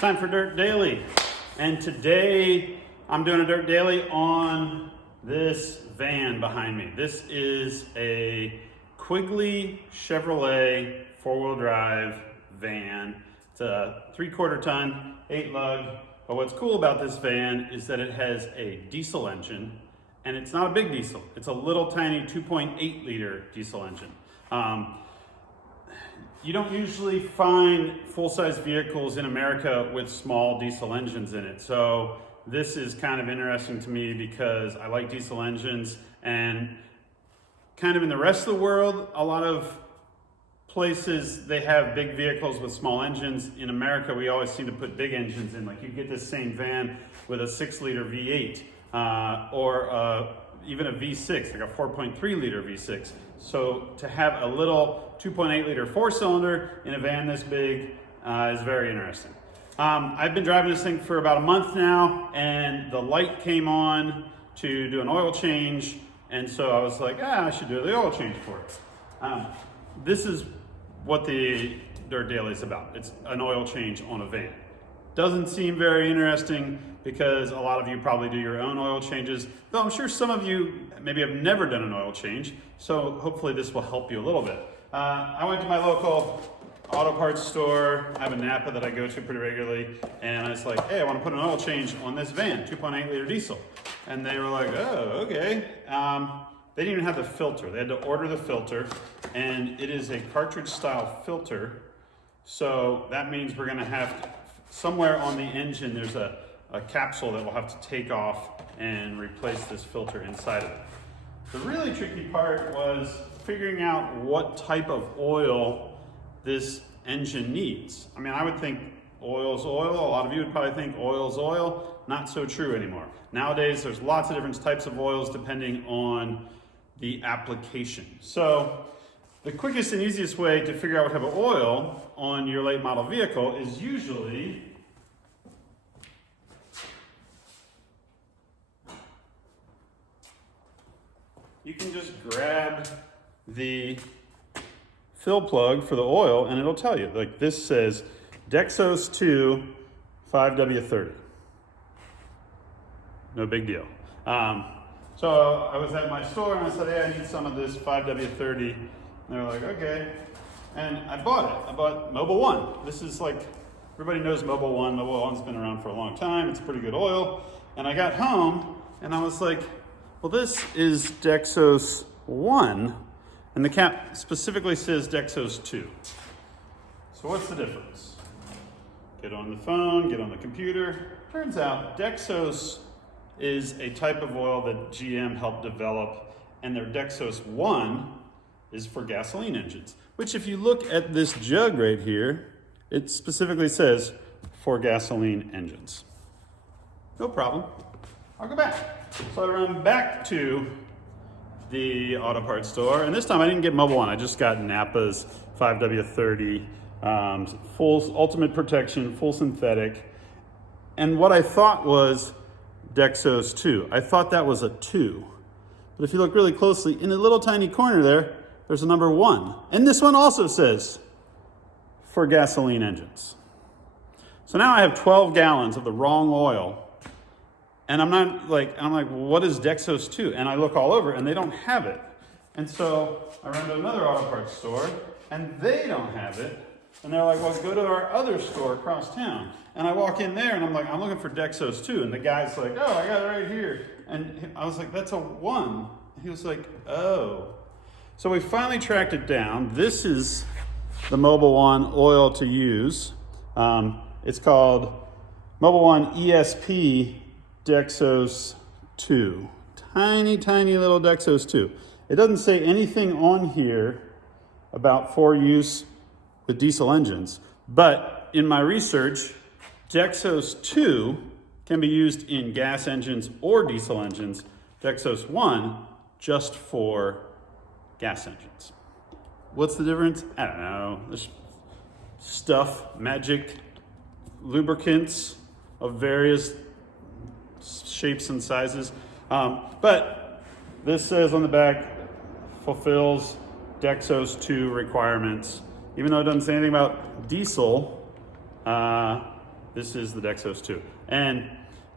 Time for Dirt Daily. And today I'm doing a Dirt Daily on this van behind me. This is a Quigley Chevrolet four-wheel drive van. It's a 3/4 ton, 8 lug. But what's cool about this van is that it has a diesel engine, and it's not a big diesel. It's a little tiny 2.8 liter diesel engine. You don't usually find full-size vehicles in America with small diesel engines in it. So this is kind of interesting to me because I like diesel engines, and kind of in the rest of the world, a lot of places they have big vehicles with small engines. In America, we always seem to put big engines in. Like you get this same van with a 6-liter V8 or even a V6, like a 4.3 liter V6. So to have a little 2.8 liter 4-cylinder in a van this big is very interesting. I've been driving this thing for about a month now, and the light came on to do an oil change, and so I was like, I should do the oil change for it. This is what the Dirt Daily is about. It's an oil change on a van. Doesn't seem very interesting because a lot of you probably do your own oil changes, though I'm sure some of you maybe have never done an oil change, so hopefully this will help you a little bit. I went to my local auto parts store. I have a Napa that I go to pretty regularly, and I was like, hey, I want to put an oil change on this van, 2.8 liter diesel. And they were like, oh, okay. They didn't even have the filter. They had to order the filter, and it is a cartridge style filter. So that means we're gonna have to, somewhere on the engine, there's a capsule that we'll have to take off and replace this filter inside of it. The really tricky part was figuring out what type of oil this engine needs. I mean, I would think oil's oil. A lot of you would probably think oil's oil. Not so true anymore. Nowadays, there's lots of different types of oils depending on the application. So the quickest and easiest way to figure out what type of oil on your late model vehicle is usually you can just grab the fill plug for the oil and it'll tell you. Like this says Dexos 2 5W30. No big deal. So I was at my store and I said, hey, I need some of this 5W30. And they were like, okay. And I bought it. I bought Mobil 1. This is like, everybody knows Mobil 1. Mobil 1's been around for a long time. It's pretty good oil. And I got home and I was like, well, this is Dexos 1. And the cap specifically says Dexos 2. So what's the difference? Get on the phone, get on the computer. Turns out Dexos is a type of oil that GM helped develop, and their Dexos 1 is for gasoline engines, which if you look at this jug right here, it specifically says for gasoline engines. No problem. I'll go back. So I run back to the auto parts store, and this time I didn't get Mobil 1. I just got Napa's 5W30, full ultimate protection, full synthetic, and what I thought was Dexos 2. I thought that was a 2. But if you look really closely, in the little tiny corner there, there's a number 1. And this one also says for gasoline engines. So now I have 12 gallons of the wrong oil. And I'm like, what is Dexos 2? And I look all over and they don't have it. And so I run to another auto parts store and they don't have it. And they're like, well, go to our other store across town. And I walk in there and I'm like, I'm looking for Dexos 2. And the guy's like, oh, I got it right here. And I was like, that's a 1. He was like, oh. So we finally tracked it down. This is the Mobil 1 oil to use. It's called Mobil 1 ESP Dexos 2. Tiny, tiny little Dexos 2. It doesn't say anything on here about for use with diesel engines, but in my research, Dexos 2 can be used in gas engines or diesel engines. Dexos 1 just for gas engines. What's the difference? I don't know. There's stuff, magic lubricants of various shapes and sizes. But this says on the back, fulfills Dexos 2 requirements. Even though it doesn't say anything about diesel, This is the Dexos 2. And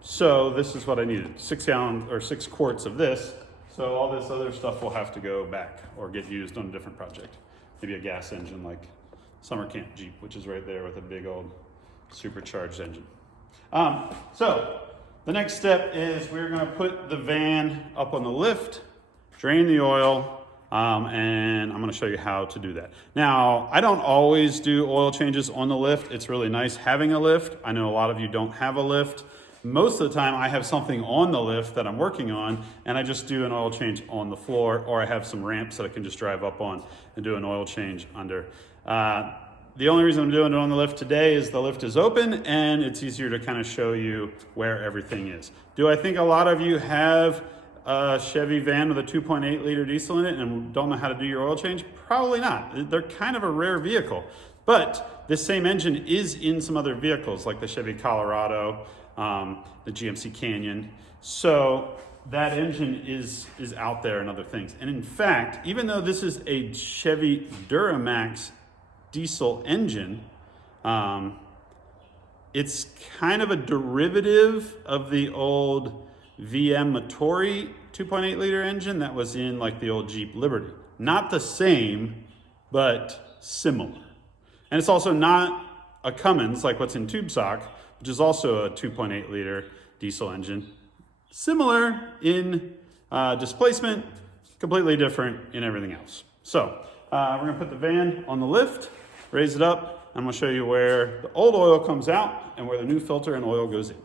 so this is what I needed, 6 gallons or 6 quarts of this. So all this other stuff will have to go back or get used on a different project. Maybe a gas engine like Summer Camp Jeep, which is right there with a big old supercharged engine. So the next step is we're gonna put the van up on the lift, drain the oil, and I'm gonna show you how to do that. Now, I don't always do oil changes on the lift. It's really nice having a lift. I know a lot of you don't have a lift. Most of the time I have something on the lift that I'm working on and I just do an oil change on the floor, or I have some ramps that I can just drive up on and do an oil change under. The only reason I'm doing it on the lift today is the lift is open and it's easier to kind of show you where everything is. Do I think a lot of you have a Chevy van with a 2.8 liter diesel in it and don't know how to do your oil change? Probably not. They're kind of a rare vehicle. But this same engine is in some other vehicles like the Chevy Colorado, the GMC Canyon. So that engine is out there and other things. And in fact, even though this is a Chevy Duramax diesel engine, it's kind of a derivative of the old VM Motori 2.8 liter engine that was in like the old Jeep Liberty. Not the same, but similar. And it's also not a Cummins like what's in TubeSock, which is also a 2.8 liter diesel engine. Similar in displacement, completely different in everything else. So we're gonna put the van on the lift, raise it up. I'm gonna show you where the old oil comes out and where the new filter and oil goes in.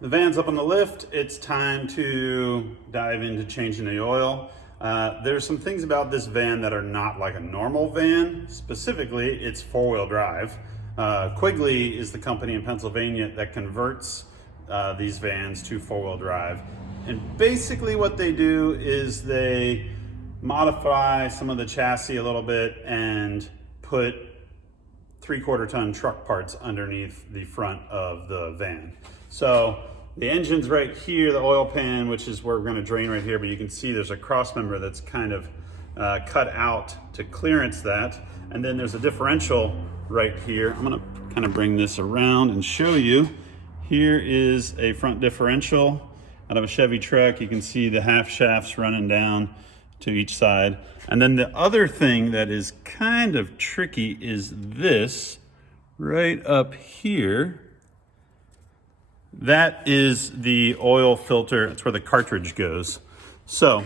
The van's up on the lift. It's time to dive into changing the oil. There's some things about this van that are not like a normal van. Specifically, it's 4-wheel drive. Quigley is the company in Pennsylvania that converts these vans to 4-wheel drive. And basically what they do is they modify some of the chassis a little bit and put 3/4 ton truck parts underneath the front of the van. So the engine's right here, the oil pan, which is where we're gonna drain right here, but you can see there's a cross member that's kind of cut out to clearance that. And then there's a differential right here. I'm gonna kind of bring this around and show you. Here is a front differential out of a Chevy truck. You can see the half shafts running down to each side. And then the other thing that is kind of tricky is this right up here. That is the oil filter. It's where the cartridge goes. So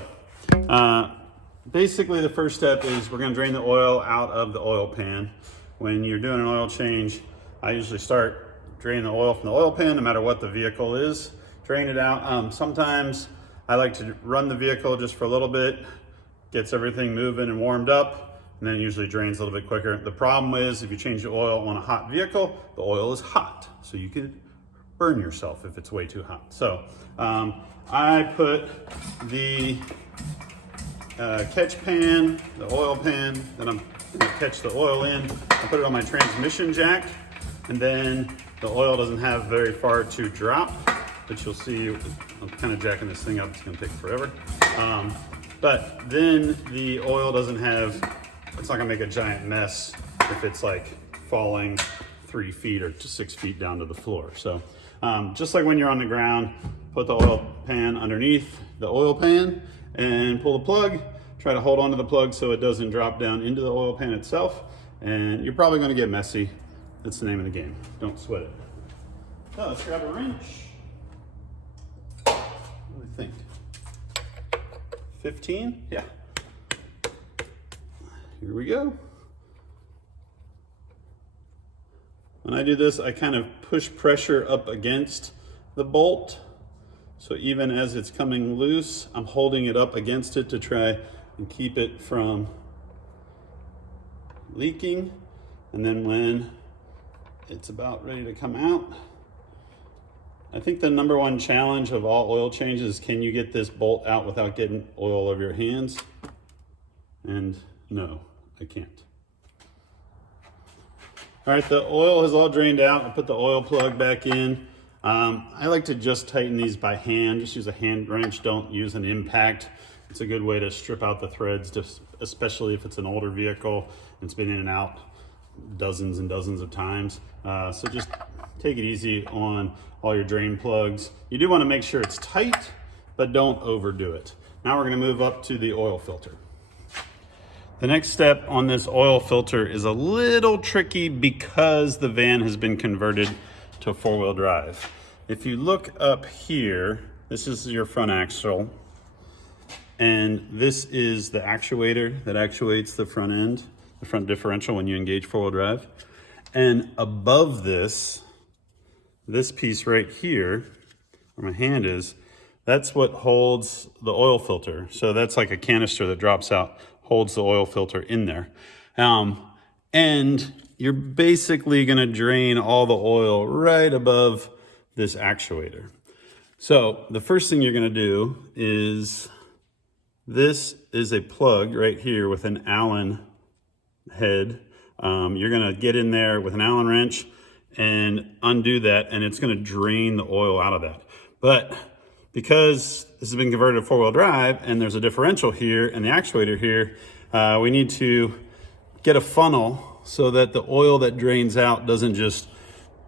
basically the first step is we're gonna drain the oil out of the oil pan. When you're doing an oil change, I usually start draining the oil from the oil pan, no matter what the vehicle is. Drain it out. Sometimes I like to run the vehicle just for a little bit, gets everything moving and warmed up, and then it usually drains a little bit quicker. The problem is if you change the oil on a hot vehicle, the oil is hot. So you could burn yourself if it's way too hot. So I put the catch pan, the oil pan, that I'm gonna catch the oil in. I put it on my transmission jack, and then the oil doesn't have very far to drop, but you'll see I'm kind of jacking this thing up. It's gonna take forever. But then the oil doesn't have, it's not gonna make a giant mess if it's like falling 3 feet or 6 feet down to the floor. So just like when you're on the ground, put the oil pan underneath the oil pan and pull the plug. Try to hold onto the plug so it doesn't drop down into the oil pan itself. And you're probably gonna get messy. That's the name of the game. Don't sweat it. So let's grab a wrench. What do we think? 15? Yeah. Here we go. When I do this, I kind of push pressure up against the bolt. So even as it's coming loose, I'm holding it up against it to try and keep it from leaking. And then when it's about ready to come out, I think the #1 challenge of all oil changes is, can you get this bolt out without getting oil over your hands? And no, I can't. All right, the oil has all drained out. I put the oil plug back in. I like to just tighten these by hand. Just use a hand wrench. Don't use an impact. It's a good way to strip out the threads, just especially if it's an older vehicle. It's been in and out dozens and dozens of times. So just take it easy on all your drain plugs. You do want to make sure it's tight, but don't overdo it. Now we're going to move up to the oil filter. The next step on this oil filter is a little tricky because the van has been converted to four-wheel drive. If you look up here, this is your front axle, and this is the actuator that actuates the front end, the front differential when you engage four-wheel drive. And above this piece right here, where my hand is, that's what holds the oil filter. So that's like a canister that drops out, holds the oil filter in there. And you're basically gonna drain all the oil right above this actuator. So the first thing you're gonna do is, this is a plug right here with an Allen head. You're gonna get in there with an Allen wrench and undo that, and it's gonna drain the oil out of that. But because this has been converted to four-wheel drive and there's a differential here and the actuator here, we need to get a funnel so that the oil that drains out doesn't just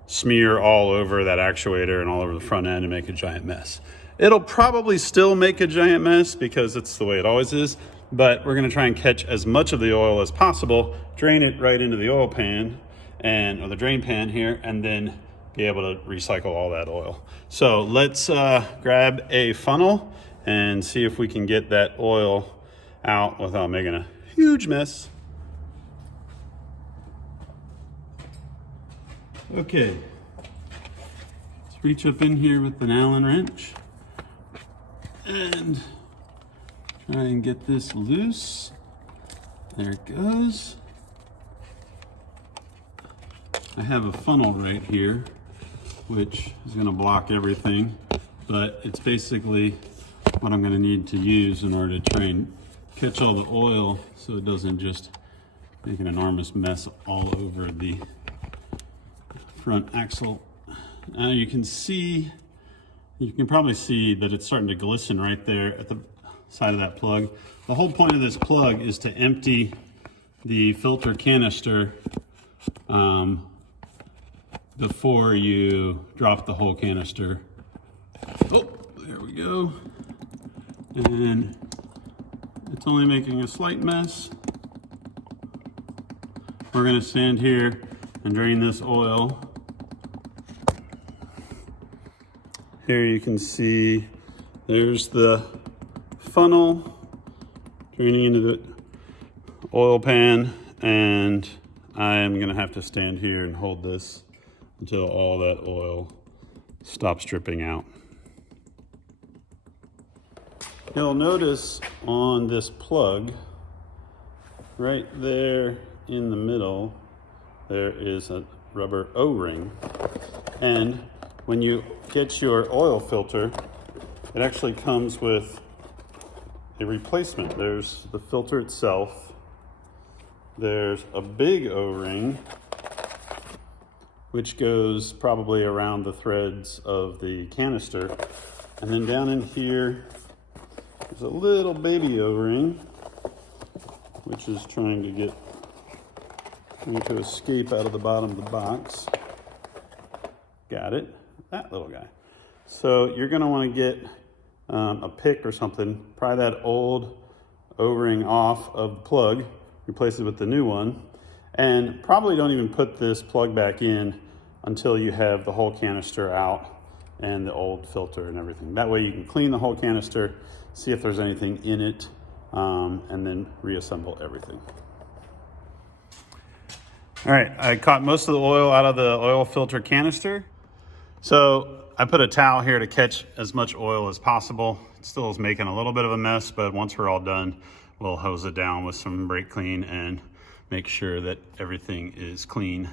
smear all over that actuator and all over the front end and make a giant mess. It'll probably still make a giant mess because it's the way it always is, but we're gonna try and catch as much of the oil as possible, drain it right into the oil pan or the drain pan here, and then be able to recycle all that oil. So let's grab a funnel and see if we can get that oil out without making a huge mess. Okay, let's reach up in here with an Allen wrench and try and get this loose. There it goes. I have a funnel right here, which is going to block everything, but it's basically what I'm going to need to use in order to try and catch all the oil so it doesn't just make an enormous mess all over the front axle. Now you can probably see that it's starting to glisten right there at the side of that plug. The whole point of this plug is to empty the filter canister before you drop the whole canister. Oh, there we go. And it's only making a slight mess. We're gonna stand here and drain this oil. Here you can see there's the funnel draining into the oil pan, and I'm gonna have to stand here and hold this until all that oil stops dripping out. You'll notice on this plug, right there in the middle, there is a rubber O-ring. And when you get your oil filter, it actually comes with a replacement. There's the filter itself. There's a big O-ring, which goes probably around the threads of the canister. And then down in here, there's a little baby O-ring, which is trying to escape out of the bottom of the box. Got it, that little guy. So you're gonna wanna get a pick or something, pry that old O-ring off of the plug, replace it with the new one, and probably don't even put this plug back in until you have the whole canister out and the old filter and everything. That way you can clean the whole canister, see if there's anything in it, and then reassemble everything. All right, I caught most of the oil out of the oil filter canister. So I put a towel here to catch as much oil as possible. It still is making a little bit of a mess, but once we're all done, we'll hose it down with some brake clean and make sure that everything is clean.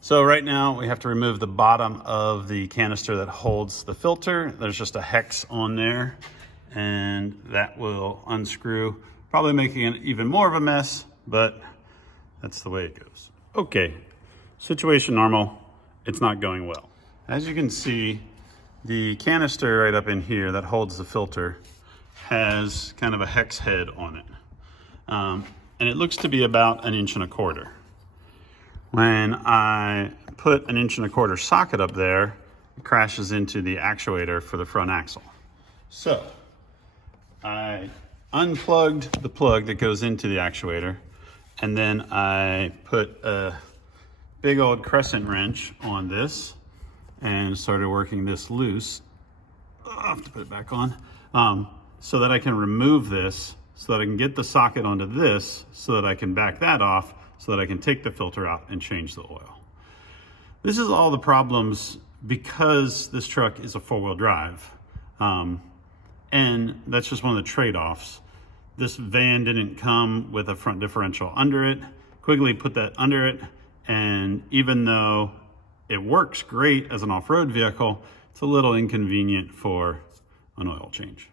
So right now we have to remove the bottom of the canister that holds the filter. There's just a hex on there, and that will unscrew Probably making it even more of a mess, but that's the way it goes. Okay, situation normal. It's not going well. As you can see, the canister right up in here that holds the filter has kind of a hex head on it. And it looks to be about 1.25 inches. When I put 1.25 inch socket up there, it crashes into the actuator for the front axle. So I unplugged the plug that goes into the actuator, and then I put a big old crescent wrench on this and started working this loose. I'll have to put it back on, so that I can remove this, so that I can get the socket onto this, so that I can back that off, so that I can take the filter out and change the oil. This is all the problems because this truck is a 4-wheel drive. And that's just one of the trade-offs. This van didn't come with a front differential under it. Quigley put that under it, and even though it works great as an off-road vehicle, it's a little inconvenient for an oil change.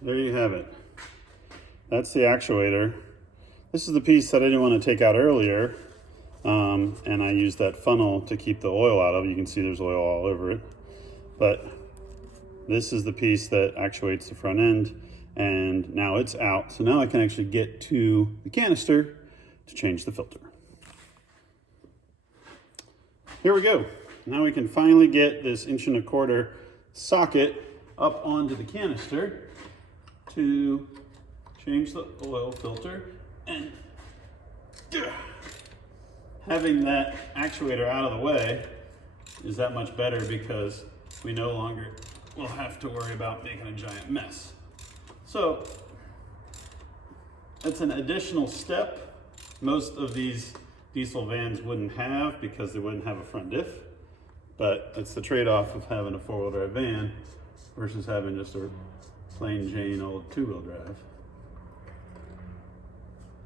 There you have it. That's the actuator. This is the piece that I didn't want to take out earlier. And I used that funnel to keep the oil out of. You can see there's oil all over it. But this is the piece that actuates the front end, and now it's out. So now I can actually get to the canister to change the filter. Here we go. Now we can finally get this 1.25 inch socket up onto the canister to change the oil filter, and having that actuator out of the way is that much better because we no longer will have to worry about making a giant mess. So that's an additional step most of these diesel vans wouldn't have because they wouldn't have a front diff, but it's the trade-off of having a 4-wheel drive van versus having just a plain Jane old 2-wheel drive.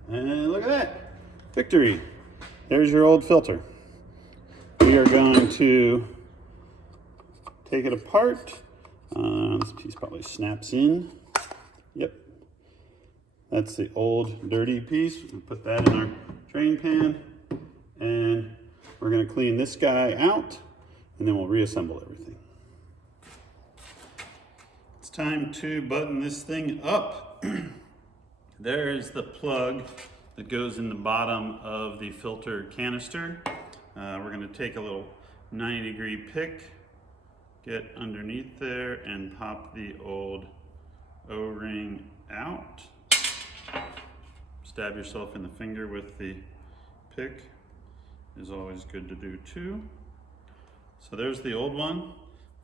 And look at that, victory. There's your old filter. We are going to take it apart. This piece probably snaps in. Yep. That's the old dirty piece. We'll put that in our drain pan, and we're going to clean this guy out, and then we'll reassemble everything. It's time to button this thing up. There is the plug that goes in the bottom of the filter canister. We're going to take a little 90-degree pick, get underneath there, and pop the old O-ring out. Stab yourself in the finger with the pick is always good to do too. So there's the old one.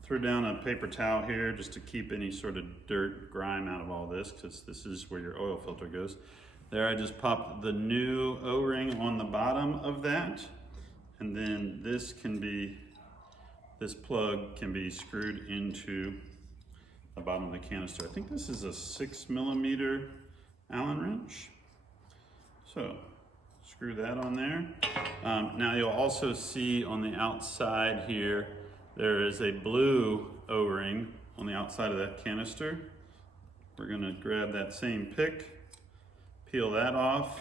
Throw down a paper towel here just to keep any sort of dirt, grime out of all this, because this is where your oil filter goes. There I just popped the new O-ring on the bottom of that, and then this plug can be screwed into the bottom of the canister. I think this is a 6mm Allen wrench. So screw that on there. Now you'll also see on the outside here, there is a blue O-ring on the outside of that canister. We're gonna grab that same pick, peel that off,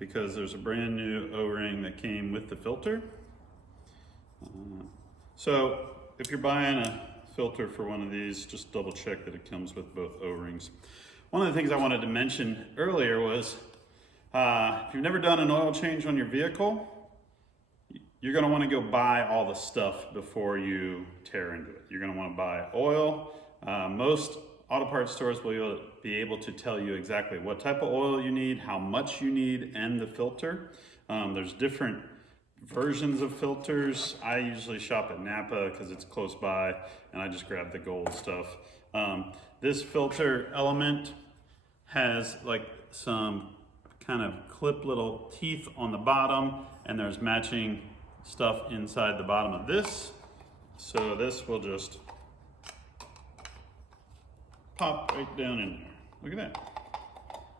because there's a brand new O-ring that came with the filter. So if you're buying a filter for one of these, just double check that it comes with both O-rings. One of the things I wanted to mention earlier was, if you've never done an oil change on your vehicle, you're gonna wanna go buy all the stuff before you tear into it. You're gonna wanna buy oil. Most auto parts stores will be able to tell you exactly what type of oil you need, how much you need, and the filter. There's different versions of filters. I usually shop at Napa because it's close by, and I just grab the gold stuff. This filter element has like some kind of clip little teeth on the bottom, and there's matching stuff inside the bottom of this. So this will just pop right down in there. Look at that.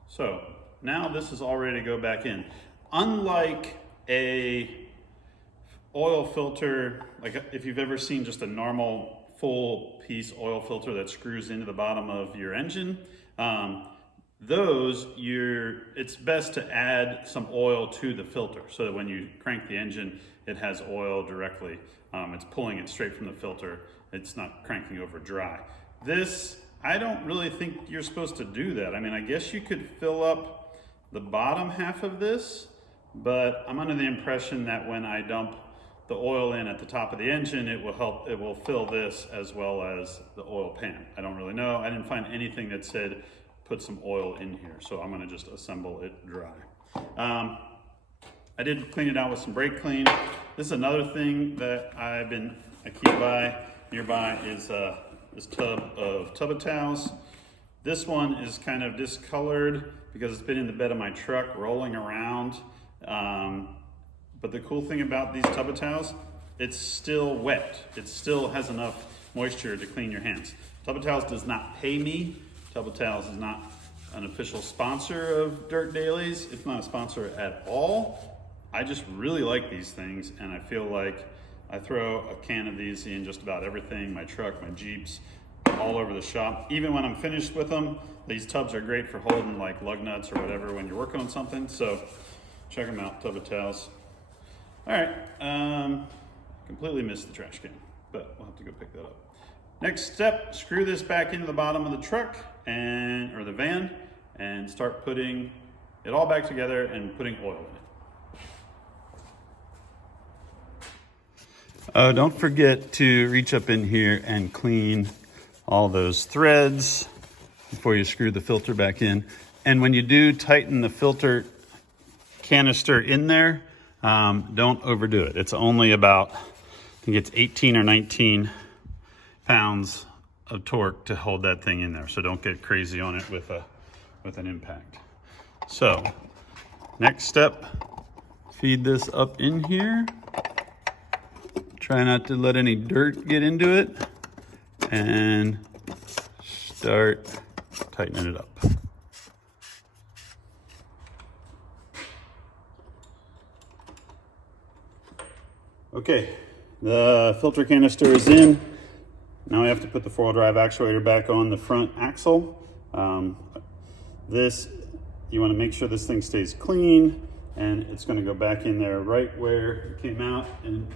So now this is all ready to go back in. Unlike a oil filter, like if you've ever seen just a normal full piece oil filter that screws into the bottom of your engine, it's best to add some oil to the filter so that when you crank the engine, it has oil directly. It's pulling it straight from the filter. It's not cranking over dry. This, I don't really think you're supposed to do that. I mean, I guess you could fill up the bottom half of this, but I'm under the impression that when I dump the oil in at the top of the engine, it will fill this as well as the oil pan. I don't really know. I didn't find anything that said put some oil in here, so I'm gonna just assemble it dry. I did clean it out with some brake clean. This is another thing that I keep nearby is this tub of towels. This one is kind of discolored because it's been in the bed of my truck rolling around. But the cool thing about these tub of towels, it's still wet. It still has enough moisture to clean your hands. Tub of Towels does not pay me. Tub of Towels is not an official sponsor of Dirt Dailies. It's not a sponsor at all. I just really like these things, and I feel like I throw a can of these in just about everything, my truck, my Jeeps, all over the shop. Even when I'm finished with them, these tubs are great for holding like lug nuts or whatever when you're working on something. So check them out, Tub of Towels. All right, completely missed the trash can, but we'll have to go pick that up. Next step, screw this back into the bottom of the truck or the van and start putting it all back together and putting oil in it. Don't forget to reach up in here and clean all those threads before you screw the filter back in. And when you do tighten the filter canister in there, don't overdo it. It's only about, I think it's 18 or 19 pounds of torque to hold that thing in there. So don't get crazy on it with an impact. So next step, feed this up in here. Try not to let any dirt get into it and start tightening it up. Okay, the filter canister is in. Now I have to put the four-wheel drive actuator back on the front axle. You want to make sure this thing stays clean, and it's going to go back in there right where it came out and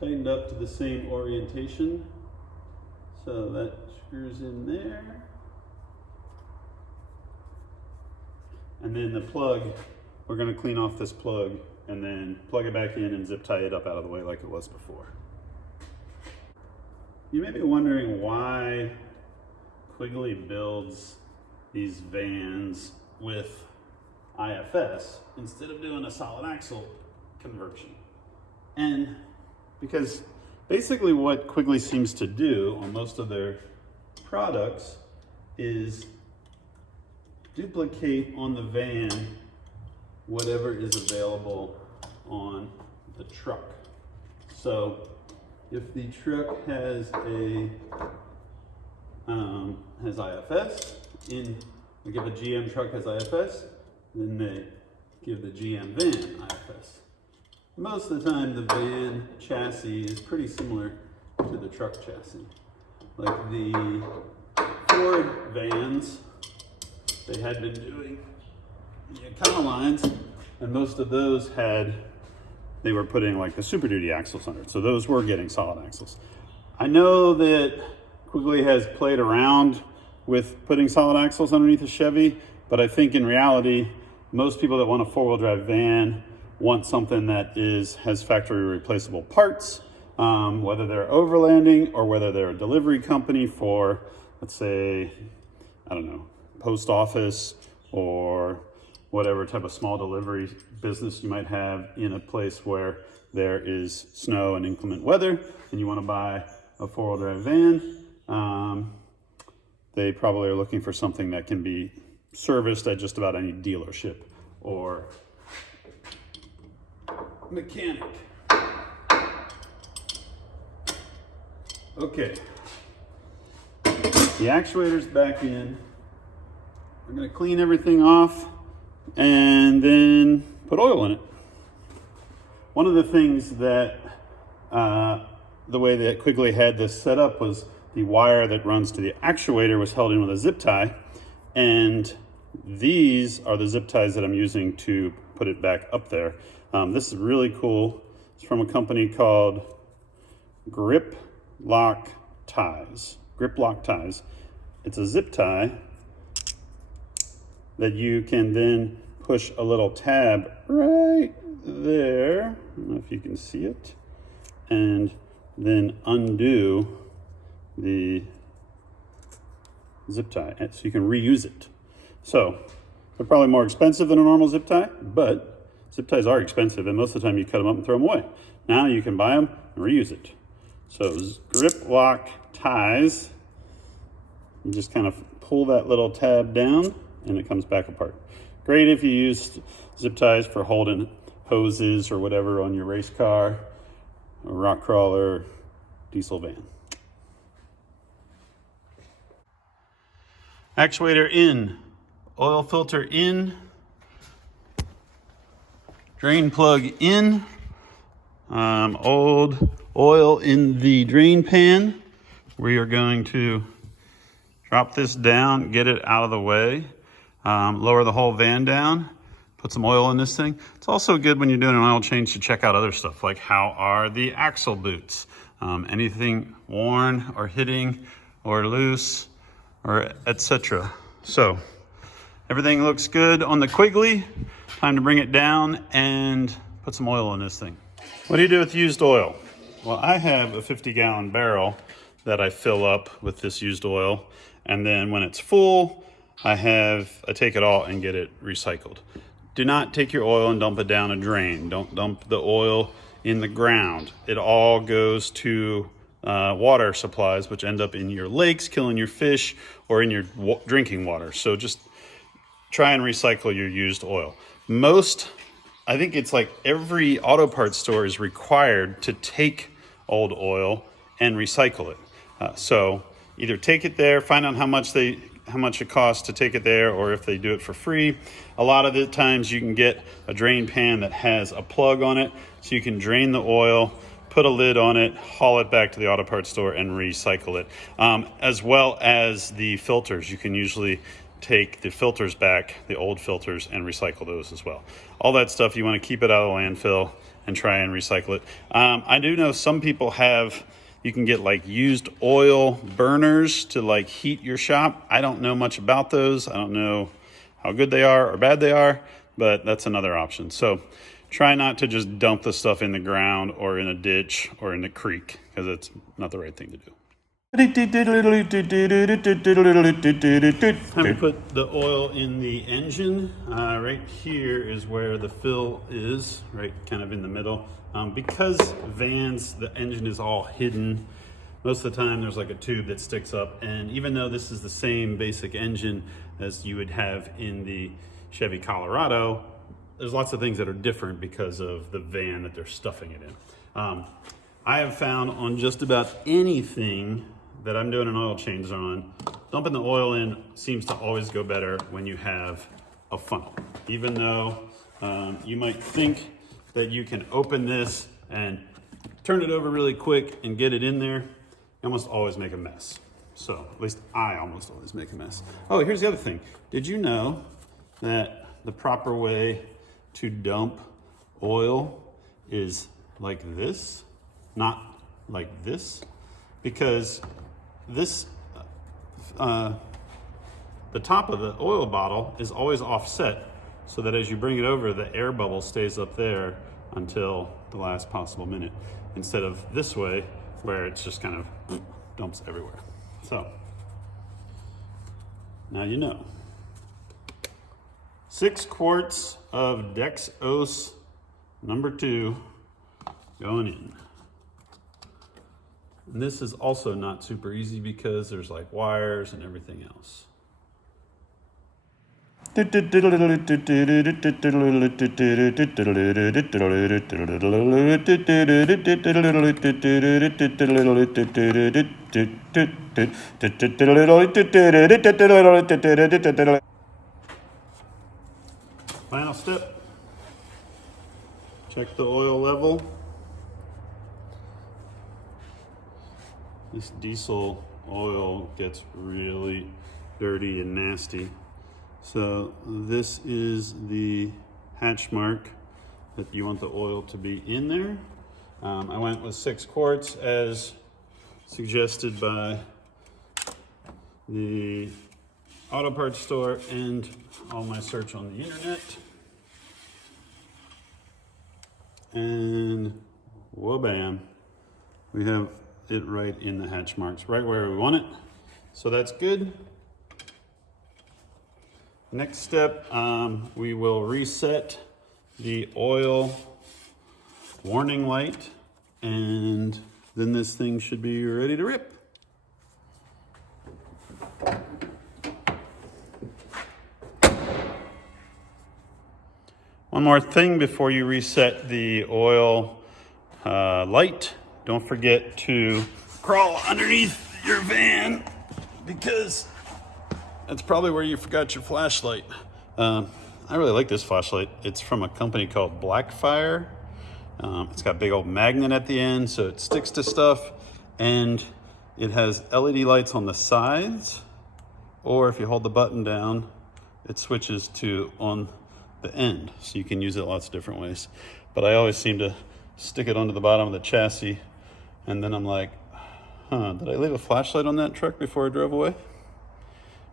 tightened up to the same orientation. So that screws in there. And then the plug, we're going to clean off this plug and then plug it back in and zip tie it up out of the way like it was before. You may be wondering why Quigley builds these vans with IFS instead of doing a solid axle conversion. And because basically what Quigley seems to do on most of their products is duplicate on the van whatever is available on the truck. So if the truck has IFS, like if a GM truck has IFS, then they give the GM van IFS. Most of the time the van chassis is pretty similar to the truck chassis. Like the Ford vans, they had been doing the Econo-lines, and most of those they were putting like the Super Duty axles under it. So those were getting solid axles. I know that Quigley has played around with putting solid axles underneath a Chevy, but I think in reality, most people that want a four-wheel drive van want something that has factory replaceable parts, whether they're overlanding or whether they're a delivery company for, let's say, I don't know, post office or whatever type of small delivery business you might have in a place where there is snow and inclement weather and you want to buy a four-wheel drive van. They probably are looking for something that can be serviced at just about any dealership or mechanic. Okay, the actuator's back in. We're going to clean everything off and then put oil in it. One of the things that the way that Quigley had this set up was the wire that runs to the actuator was held in with a zip tie, and these are the zip ties that I'm using to put it back up there. This is really cool. It's from a company called Grip Lock Ties. Grip Lock Ties. It's a zip tie that you can then push a little tab right there. I don't know if you can see it. And then undo the zip tie, so you can reuse it. So they're probably more expensive than a normal zip tie, but zip ties are expensive, and most of the time you cut them up and throw them away. Now you can buy them and reuse it. So Grip Lock Ties, you just kind of pull that little tab down and it comes back apart. Great if you use zip ties for holding hoses or whatever on your race car, a rock crawler, diesel van. Actuator in, oil filter in, drain plug in, old oil in the drain pan. We are going to drop this down, get it out of the way, lower the whole van down, put some oil in this thing. It's also good when you're doing an oil change to check out other stuff, like how are the axle boots? Anything worn or hitting or loose or etc. So everything looks good on the Quigley. Time to bring it down and put some oil in this thing. What do you do with used oil? Well, I have a 50-gallon barrel that I fill up with this used oil, and then when it's full, I take it all and get it recycled. Do not take your oil and dump it down a drain. Don't dump the oil in the ground. It all goes to water supplies, which end up in your lakes, killing your fish, or in your drinking water. So just try and recycle your used oil. I think it's like every auto parts store is required to take old oil and recycle it. So either take it there, find out how much it costs to take it there, or if they do it for free. A lot of the times you can get a drain pan that has a plug on it, so you can drain the oil, put a lid on it, haul it back to the auto parts store and recycle it. As well as the filters. You can usually take the filters back, the old filters, and recycle those as well. All that stuff, you want to keep it out of the landfill and try and recycle it. I do know some people you can get like used oil burners to like heat your shop. I don't know much about those. I don't know how good they are or bad they are, but that's another option. So try not to just dump the stuff in the ground or in a ditch or in a creek, because it's not the right thing to do. Time to put the oil in the engine. Right here is where the fill is, right kind of in the middle. Because vans, the engine is all hidden. Most of the time there's like a tube that sticks up, and even though this is the same basic engine as you would have in the Chevy Colorado, there's lots of things that are different because of the van that they're stuffing it in. I have found on just about anything that I'm doing an oil change on, dumping the oil in seems to always go better when you have a funnel. Even though you might think that you can open this and turn it over really quick and get it in there, you almost always make a mess. So at least I almost always make a mess. Oh, here's the other thing. Did you know that the proper way to dump oil is like this, not like this? Because this, the top of the oil bottle is always offset, so that as you bring it over, the air bubble stays up there until the last possible minute, instead of this way where it's just kind of dumps everywhere. So now you know. 6 quarts of Dexos #2 going in. And this is also not super easy because there's like wires and everything else. Final step. Check the oil level. this diesel oil gets really dirty and nasty. So this is the hatch mark that you want the oil to be in there. I went with 6 quarts as suggested by the auto parts store and all my search on the internet. And whoa bam, we have it right in the hatch marks, right where we want it. So that's good. Next step, we will reset the oil warning light, and then this thing should be ready to rip. One more thing before you reset the oil light. Don't forget to crawl underneath your van, because that's probably where you forgot your flashlight. I really like this flashlight. It's from a company called Blackfire. It's got a big old magnet at the end, so it sticks to stuff, and it has LED lights on the sides, or if you hold the button down, it switches to on the end, so you can use it lots of different ways. But I always seem to stick it onto the bottom of the chassis, and then I'm like, did I leave a flashlight on that truck before I drove away?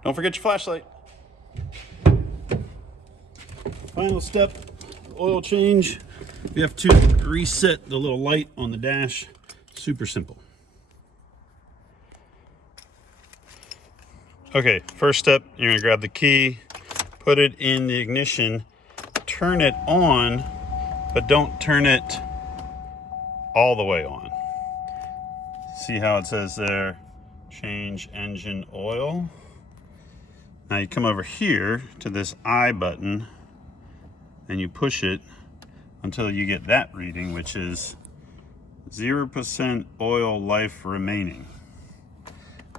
Don't forget your flashlight. Final step, oil change. We have to reset the little light on the dash. Super simple. Okay, first step, you're gonna grab the key, put it in the ignition, turn it on, but don't turn it all the way on. See how it says there, change engine oil. Now you come over here to this I button and you push it until you get that reading, which is 0% oil life remaining.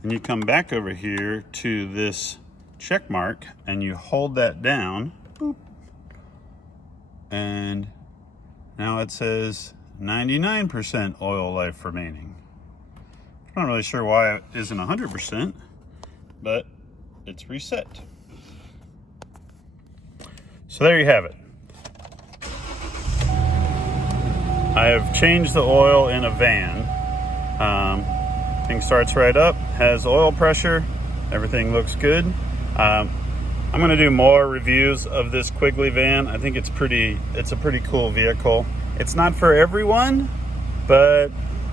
And you come back over here to this check mark and you hold that down, boop, and now it says 99% oil life remaining. I'm not really sure why it isn't 100%, but it's reset. So there you have it. I have changed the oil in a van. Thing starts right up, has oil pressure, everything looks good. I'm gonna do more reviews of this Quigley van. I think it's a pretty cool vehicle. It's not for everyone, but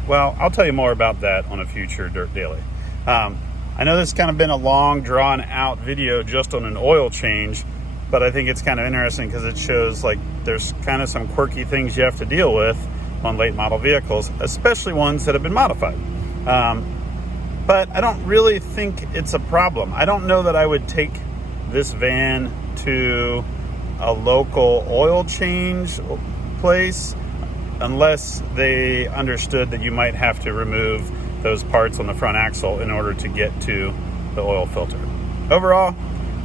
well, I'll tell you more about that on a future Dirt Daily. I know this has kind of been a long, drawn out video just on an oil change, but I think it's kind of interesting because it shows like there's kind of some quirky things you have to deal with on late model vehicles, especially ones that have been modified. But I don't really think it's a problem. I don't know that I would take this van to a local oil change place unless they understood that you might have to remove those parts on the front axle in order to get to the oil filter. Overall,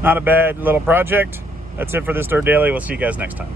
not a bad little project. That's it for this Dirt Daily. We'll see you guys next time.